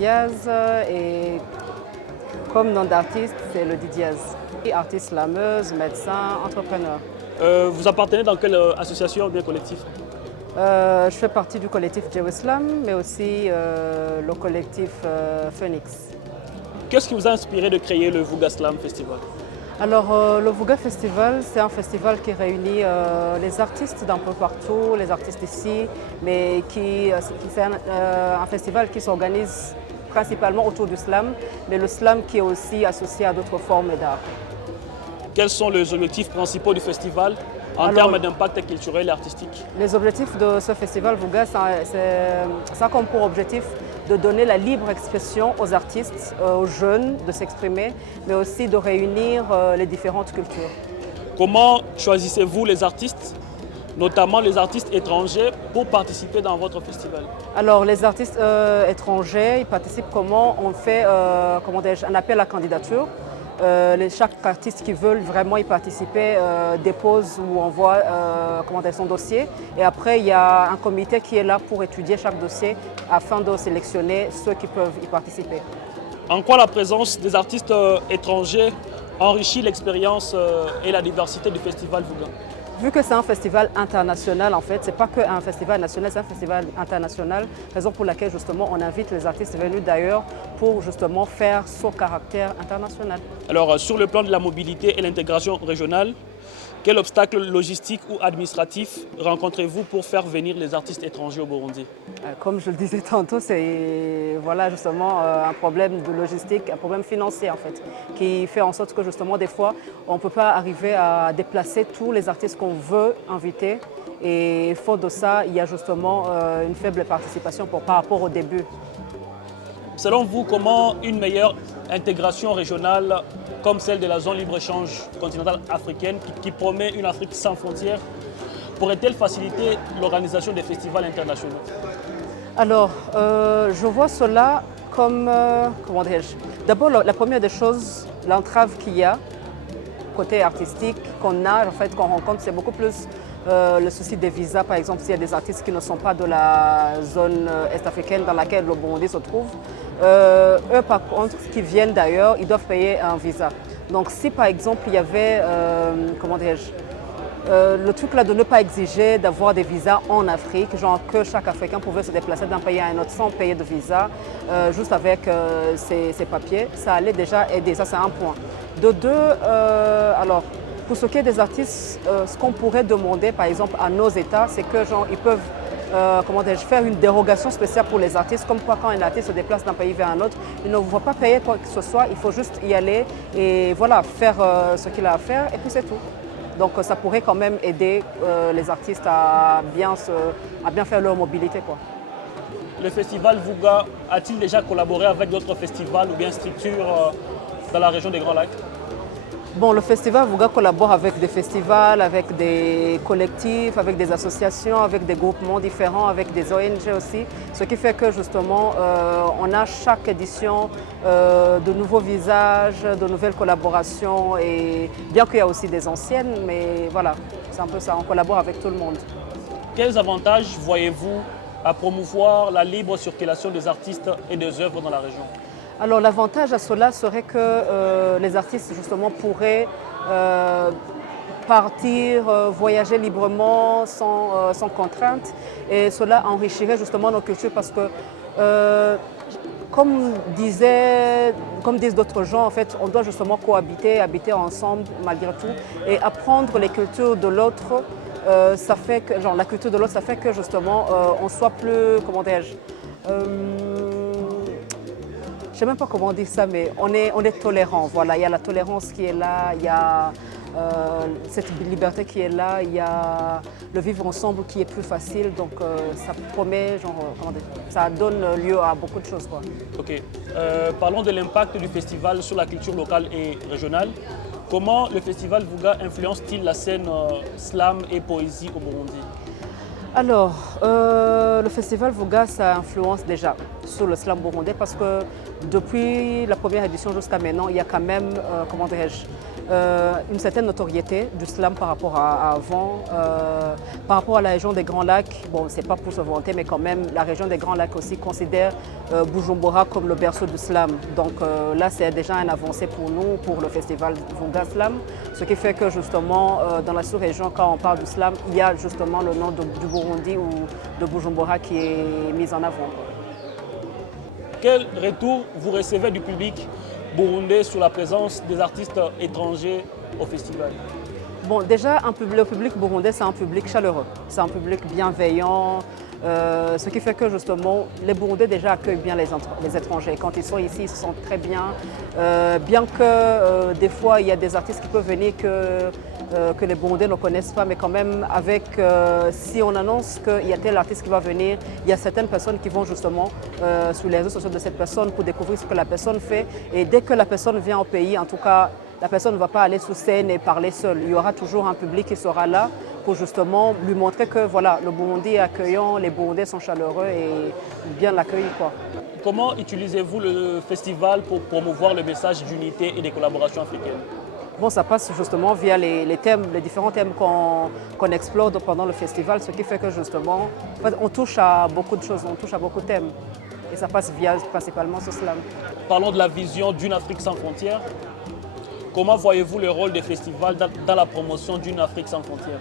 Diaz et comme nom d'artiste, c'est Elodie Diaz. Artiste slameuse, médecin, entrepreneur. Vous appartenez dans quelle association ou bien collectif? Je fais partie du collectif Jewislam, mais aussi le collectif Phoenix. Qu'est-ce qui vous a inspiré de créer le Vuga Slam Festival? Alors, le Vuga Festival, c'est un festival qui réunit les artistes d'un peu partout, les artistes ici, mais c'est un festival qui s'organise principalement autour du slam, mais le slam qui est aussi associé à d'autres formes d'art. Quels sont les objectifs principaux du festival en termes d'impact culturel et artistique? Les objectifs de ce festival Vuga, ça a comme pour objectif de donner la libre expression aux artistes, aux jeunes de s'exprimer, mais aussi de réunir les différentes cultures. Comment choisissez-vous les artistes, notamment les artistes étrangers, pour participer dans votre festival? Alors les artistes étrangers, ils participent comment? On fait un appel à candidature. Chaque artiste qui veut vraiment y participer dépose ou envoie son dossier. Et après, il y a un comité qui est là pour étudier chaque dossier afin de sélectionner ceux qui peuvent y participer. En quoi la présence des artistes étrangers enrichit l'expérience et la diversité du festival Vuga? Vu que c'est un festival international, en fait, c'est pas qu'un festival national, c'est un festival international, raison pour laquelle justement on invite les artistes venus d'ailleurs pour justement faire son caractère international. Alors sur le plan de la mobilité et l'intégration régionale, quel obstacle logistique ou administratif rencontrez-vous pour faire venir les artistes étrangers au Burundi? Comme je le disais tantôt, c'est justement un problème de logistique, un problème financier en fait, qui fait en sorte que justement des fois on ne peut pas arriver à déplacer tous les artistes qu'on veut inviter. Et faute de ça, il y a justement une faible participation par rapport au début. Selon vous, comment une meilleure intégration régionale comme celle de la zone libre-échange continentale africaine qui promet une Afrique sans frontières pourrait-elle faciliter l'organisation des festivals internationaux? Alors, je vois cela comme, comment dirais-je, d'abord la première des choses, l'entrave qu'il y a, côté artistique, qu'on rencontre, c'est beaucoup plus le souci des visas, par exemple, s'il y a des artistes qui ne sont pas de la zone est-africaine dans laquelle le Burundi se trouve. Eux, par contre, qui viennent d'ailleurs, ils doivent payer un visa. Donc, si par exemple, il y avait, le truc là de ne pas exiger d'avoir des visas en Afrique, genre que chaque Africain pouvait se déplacer d'un pays à un autre sans payer de visa, juste avec ses papiers, ça allait déjà aider, ça c'est un point. De deux, alors, pour ce qui est des artistes, ce qu'on pourrait demander par exemple à nos États, c'est que genre, ils peuvent faire une dérogation spéciale pour les artistes, comme quoi quand un artiste se déplace d'un pays vers un autre, il ne va pas payer quoi que ce soit, il faut juste y aller et voilà, faire ce qu'il a à faire et puis c'est tout. Donc ça pourrait quand même aider les artistes à bien faire leur mobilité, quoi. Le festival Vuga a-t-il déjà collaboré avec d'autres festivals ou bien structures dans la région des Grands Lacs? Bon, le festival Vuga collabore avec des festivals, avec des collectifs, avec des associations, avec des groupements différents, avec des ONG aussi. Ce qui fait que justement, on a chaque édition de nouveaux visages, de nouvelles collaborations. Et bien qu'il y a aussi des anciennes, mais voilà, c'est un peu ça, on collabore avec tout le monde. Quels avantages voyez-vous à promouvoir la libre circulation des artistes et des œuvres dans la région? Alors l'avantage à cela serait que les artistes justement pourraient partir, voyager librement sans contrainte et cela enrichirait justement nos cultures parce que comme disent d'autres gens, en fait, on doit justement cohabiter, habiter ensemble malgré tout et apprendre les cultures de l'autre. Ça fait que, la culture de l'autre, ça fait que justement on soit plus, comment dirais-je, je ne sais même pas comment dire ça, mais on est tolérant. Voilà, il y a la tolérance qui est là, il y a cette liberté qui est là, il y a le vivre ensemble qui est plus facile. Donc ça promet, ça donne lieu à beaucoup de choses, quoi. Ok. Parlons de l'impact du festival sur la culture locale et régionale. Comment le festival Vuga influence-t-il la scène slam et poésie au Burundi? Alors, le festival Vuga, ça influence déjà sur le slam burundais parce que depuis la première édition jusqu'à maintenant, il y a quand même, comment dirais-je, une certaine notoriété du slam par rapport à avant. Par rapport à la région des Grands Lacs, bon, c'est pas pour se vanter, mais quand même, la région des Grands Lacs aussi considère Bujumbura comme le berceau du slam. Donc là, c'est déjà un avancé pour nous, pour le festival Vunga Slam. Ce qui fait que justement, dans la sous-région, quand on parle du slam, il y a justement le nom du Burundi ou de Bujumbura qui est mis en avant. Quel retour vous recevez du public burundais sur la présence des artistes étrangers au festival? Bon, déjà, le public burundais, c'est un public chaleureux, c'est un public bienveillant, ce qui fait que justement, les Burundais déjà accueillent bien les étrangers. Quand ils sont ici, ils se sentent très bien, bien que des fois, il y a des artistes qui peuvent venir que les Burundais ne connaissent pas, mais quand même, si on annonce qu'il y a tel artiste qui va venir, il y a certaines personnes qui vont justement sur les réseaux sociaux de cette personne pour découvrir ce que la personne fait. Et dès que la personne vient au pays, en tout cas, la personne ne va pas aller sur scène et parler seule. Il y aura toujours un public qui sera là pour justement lui montrer que voilà, le Burundi est accueillant, les Burundais sont chaleureux et bien l'accueillir, quoi. Comment utilisez-vous le festival pour promouvoir le message d'unité et de collaboration africaine? Bon, ça passe justement via les thèmes, les différents thèmes qu'on explore pendant le festival, ce qui fait que justement, en fait, on touche à beaucoup de choses, on touche à beaucoup de thèmes. Et ça passe via principalement ce slam. Parlons de la vision d'une Afrique sans frontières. Comment voyez-vous le rôle des festivals dans la promotion d'une Afrique sans frontières?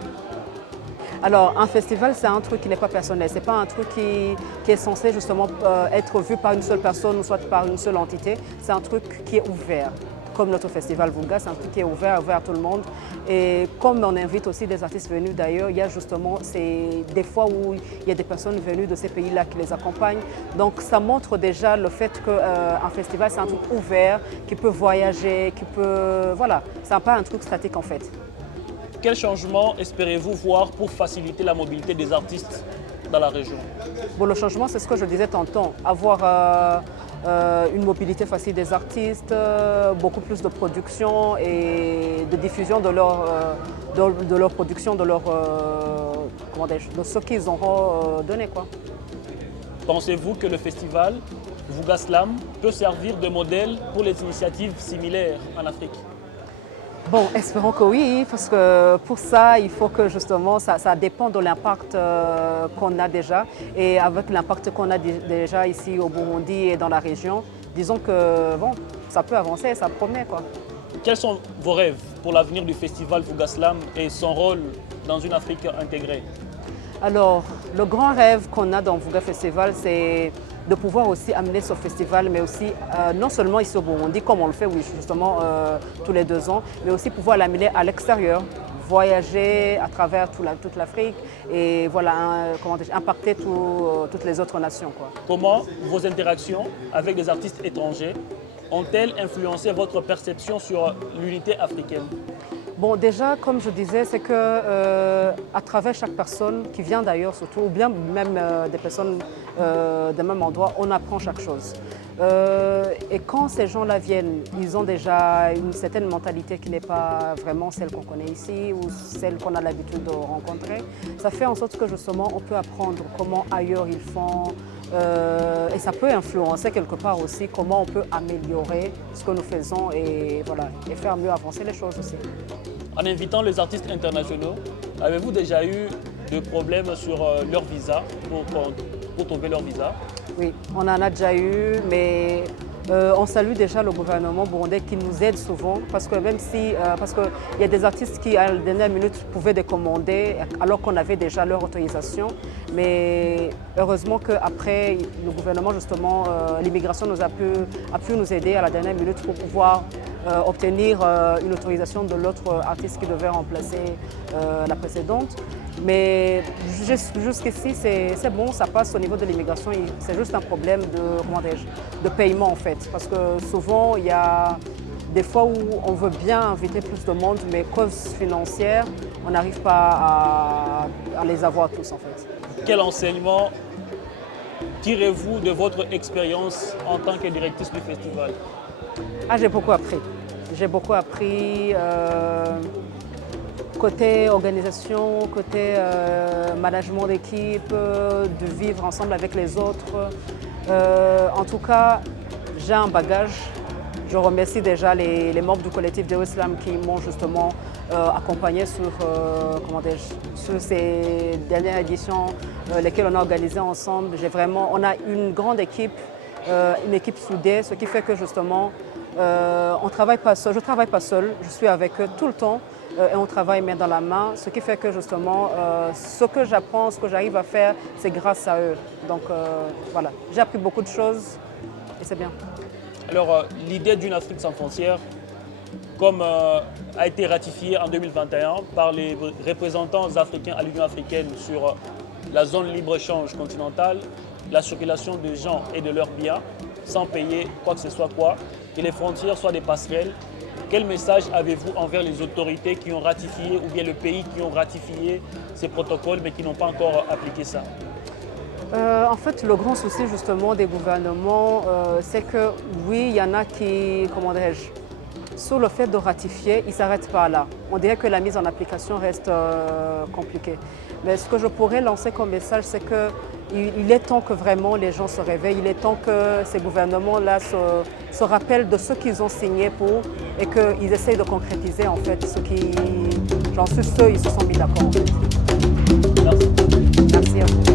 Alors, un festival, c'est un truc qui n'est pas personnel. Ce n'est pas un truc qui est censé justement être vu par une seule personne ou soit par une seule entité. C'est un truc qui est ouvert. Comme notre festival Vunga, c'est un truc qui est ouvert à tout le monde. Et comme on invite aussi des artistes venus d'ailleurs, il y a justement des fois où il y a des personnes venues de ces pays-là qui les accompagnent. Donc ça montre déjà le fait qu'un festival, c'est un truc ouvert, qui peut voyager, qui peut... Voilà, c'est pas un truc statique en fait. Quel changement espérez-vous voir pour faciliter la mobilité des artistes dans la région? Bon, le changement, c'est ce que je disais tantôt, avoir une mobilité facile des artistes, beaucoup plus de production et de diffusion de leur production, de ce qu'ils auront donné, quoi. Pensez-vous que le festival Vunga Slam peut servir de modèle pour les initiatives similaires en Afrique? Bon, espérons que oui, parce que pour ça, il faut que justement, ça dépend de l'impact qu'on a déjà. Et avec l'impact qu'on a déjà ici au Burundi et dans la région, disons que bon, ça peut avancer, ça promet, quoi. Quels sont vos rêves pour l'avenir du festival Vunga Slam et son rôle dans une Afrique intégrée? Alors, le grand rêve qu'on a dans Vunga Festival, c'est de pouvoir aussi amener ce festival, mais aussi non seulement ici au Burundi, comme on le fait oui, justement tous les 2 ans, mais aussi pouvoir l'amener à l'extérieur, voyager à travers toute l'Afrique et voilà, impacter toutes les autres nations, quoi. Comment vos interactions avec des artistes étrangers ont-elles influencé votre perception sur l'unité africaine? Bon, déjà, comme je disais, c'est que à travers chaque personne qui vient d'ailleurs, surtout, ou bien même des personnes d'un même endroit, on apprend chaque chose. Et quand ces gens-là viennent, ils ont déjà une certaine mentalité qui n'est pas vraiment celle qu'on connaît ici ou celle qu'on a l'habitude de rencontrer. Ça fait en sorte que justement, on peut apprendre comment ailleurs ils font. Et ça peut influencer quelque part aussi comment on peut améliorer ce que nous faisons et, voilà, et faire mieux avancer les choses aussi. En invitant les artistes internationaux, avez-vous déjà eu des problèmes sur leur visa, pour trouver leur visa? Oui, on en a déjà eu, mais on salue déjà le gouvernement burundais qui nous aide souvent parce que même si, parce qu'il y a des artistes qui à la dernière minute pouvaient décommander alors qu'on avait déjà leur autorisation, mais heureusement qu'après le gouvernement justement, l'immigration a pu nous aider à la dernière minute pour pouvoir obtenir une autorisation de l'autre artiste qui devait remplacer la précédente. Mais jusqu'ici, c'est bon, ça passe au niveau de l'immigration. C'est juste un problème de paiement en fait. Parce que souvent, il y a des fois où on veut bien inviter plus de monde, mais cause financière, on n'arrive pas à les avoir tous en fait. Quel enseignement tirez-vous de votre expérience en tant que directrice du festival? Ah, j'ai beaucoup appris. J'ai beaucoup appris côté organisation, côté management d'équipe, de vivre ensemble avec les autres. En tout cas, j'ai un bagage. Je remercie déjà les membres du collectif de Islam qui m'ont justement accompagné sur ces dernières éditions, lesquelles on a organisées ensemble. On a une grande équipe, une équipe soudée, ce qui fait que justement, on travaille pas seul. Je ne travaille pas seul, je suis avec eux tout le temps et on travaille main dans la main, ce qui fait que justement, ce que j'apprends, ce que j'arrive à faire, c'est grâce à eux. Donc voilà, j'ai appris beaucoup de choses et c'est bien. Alors, l'idée d'une Afrique sans frontières, comme a été ratifiée en 2021 par les représentants africains à l'Union africaine sur la zone libre-échange continentale, la circulation des gens et de leurs biens sans payer quoi que ce soit que les frontières soient des passerelles. Quel message avez-vous envers les autorités qui ont ratifié ou bien les pays qui ont ratifié ces protocoles mais qui n'ont pas encore appliqué ça? En fait, le grand souci justement des gouvernements, c'est que oui, il y en a qui, comment dirais-je, sur le fait de ratifier, ils ne s'arrêtent pas là. On dirait que la mise en application reste compliquée. Mais ce que je pourrais lancer comme message, c'est qu'il est temps que vraiment les gens se réveillent, il est temps que ces gouvernements-là se rappellent de ce qu'ils ont signé pour et qu'ils essayent de concrétiser en fait ce qui, j'en suis sûr, ils se sont mis d'accord en fait. Merci. Merci à vous.